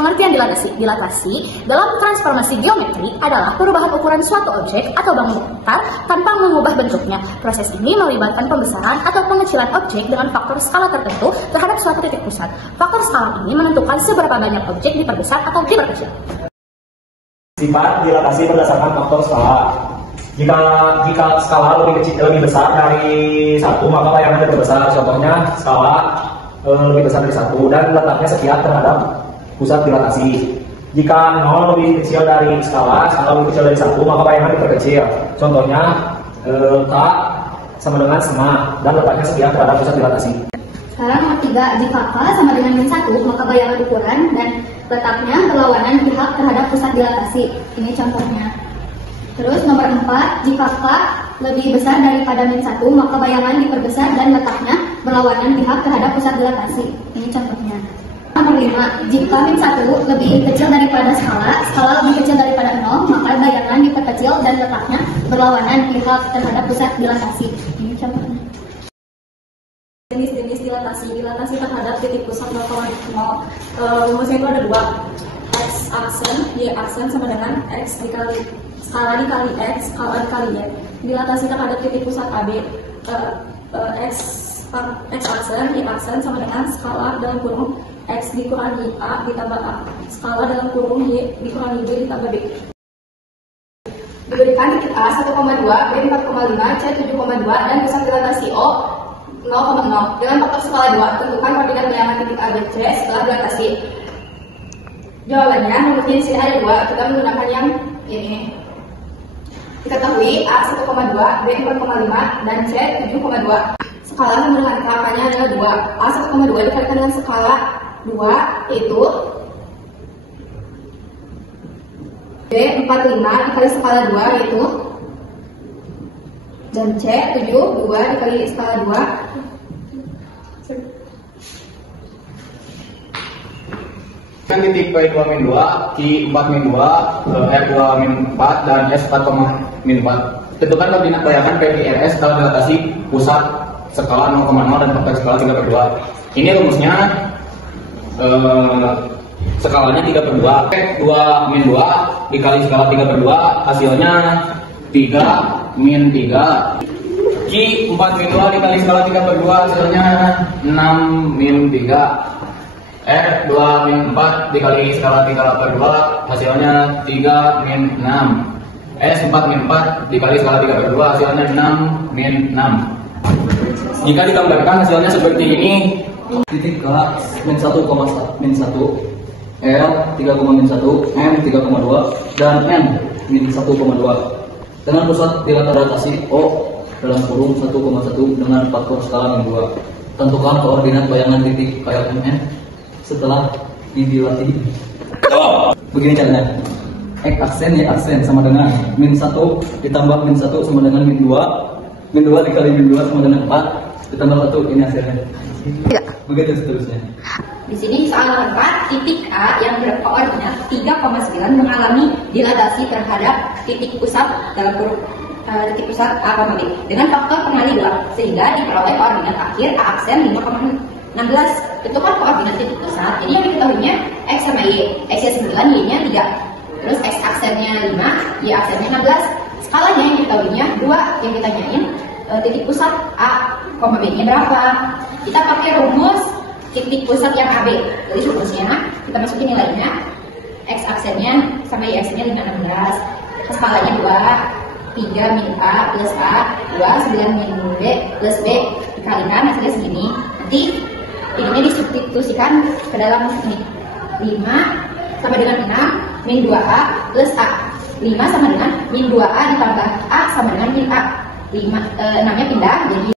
Pengertian dilatasi. Dilatasi dalam transformasi geometri adalah perubahan ukuran suatu objek atau bangunan datar tanpa mengubah bentuknya. Proses ini melibatkan pembesaran atau pengecilan objek dengan faktor skala tertentu terhadap suatu titik pusat. Faktor skala ini menentukan seberapa banyak objek diperbesar atau diperkecil. Sifat dilatasi berdasarkan faktor skala. Jika skala lebih besar dari 1, maka bayangan lebih besar. Contohnya skala lebih besar dari 1 dan letaknya sekian terhadap pusat dilatasi. Jika 0 lebih kecil dari skala lebih kecil dari 1, maka bayangan diperkecil. Contohnya K sama dengan sama dan letaknya sekian terhadap pusat dilatasi. Sekarang nomor 3, jika K sama dengan min 1, maka bayangan ukuran dan letaknya berlawanan pihak terhadap pusat dilatasi. Ini contohnya. Terus nomor 4, jika K lebih besar daripada min 1, maka bayangan diperbesar dan letaknya berlawanan pihak terhadap pusat dilatasi. Ini contohnya. Nomor 5, jika min 1 lebih kecil daripada skala lebih kecil daripada 0, maka bayangan diperkecil dan letaknya berlawanan pihak terhadap pusat dilatasi. Ini contohnya. Jenis-jenis dilatasi terhadap titik pusat 0,0. Rumusnya itu ada 2. X aksen, Y aksen sama dengan X dikali skala dikali X, skala dikali Y. Dilatasi terhadap titik pusat AB, X aksen, Y aksen sama dengan skala dalam kurung X dikurangi A ditambah A, skala dalam kurung Y dikurangi B ditambah B. Diberikan titik A 1,2, B 4,5, C 7,2 dan pusat dilatasi O 0,0. Dengan faktor skala 2, tentukan koordinat bayangan titik A, B, C setelah dilatasi. Jawabannya, rumusnya di sini ada 2. Kita menggunakan yang ini. Diketahui A 1,2, B 4,5 dan C 7,2. Skala sama dengan angkanya adalah 2. A 1,2 dikalikan dengan skala 2 yaitu B 45 dikali skala 2 yaitu, dan C 7, 2 dikali skala 2 kan titik P2 min 2, Q 4 min 2, R2 min 4 dan S4 min 4. Tentukan koordinat bayangan PQRS setelah dilatasi pusat skala 0,0 dan faktor skala 3/2. Ini rumusnya skalanya 3/2. P2 min 2 dikali skala 3/2 hasilnya 3 min 3. Q 4 min 2 dikali skala 3/2 hasilnya 6 min 3. R 2 min 4 dikali skala 3/2 hasilnya 3 min 6. S 4 min 4 dikali skala 3/2 hasilnya 6 min 6. Jika ditambahkan hasilnya seperti ini. Titik K min 1, min 1, L 3,-1, M 3,2 dan N min 1,2 dengan pusat dilatasi O dalam kurung 1,1 dengan faktor skala min 2. Tentukan koordinat bayangan titik KLMN setelah dilatih. Begini caranya. X aksen, Y aksen sama dengan min 1 ditambah min 1 sama dengan min 2. Min 2 dikali min 2 sama dengan 4 ditambah 1, ini hasilnya. Begitu seterusnya. Di sini soal 4, titik A yang berkoordinat 3,9 mengalami dilatasi terhadap titik pusat dalam kurung titik pusat A, B dengan faktor pengali 2 sehingga diperoleh koordinat akhir A aksen 5,16. Tentukan koordinat titik pusat. Jadi yang diketahuinya X sama Y. X-nya 9, Y-nya 3. Terus X aksennya 5, Y aksennya 16. Skalanya yang diketahuinya 2. Yang ditanyain titik pusat A, B-nya berapa? Kita pakai rumus titik pusat yang AB. Jadi rumusnya kita masukin nilainya. X aksennya sama Y aksennya 5, 16. Skalanya 2, 3 min A plus A, 2, 9 min B plus B dikalikan hasilnya segini. Nanti ininya disubstitusikan ke dalam ini. 5 sama dengan 6 min 2A plus A. 5 sama dengan min 2A ditambah A sama dengan min A. 6 nya pindah jadi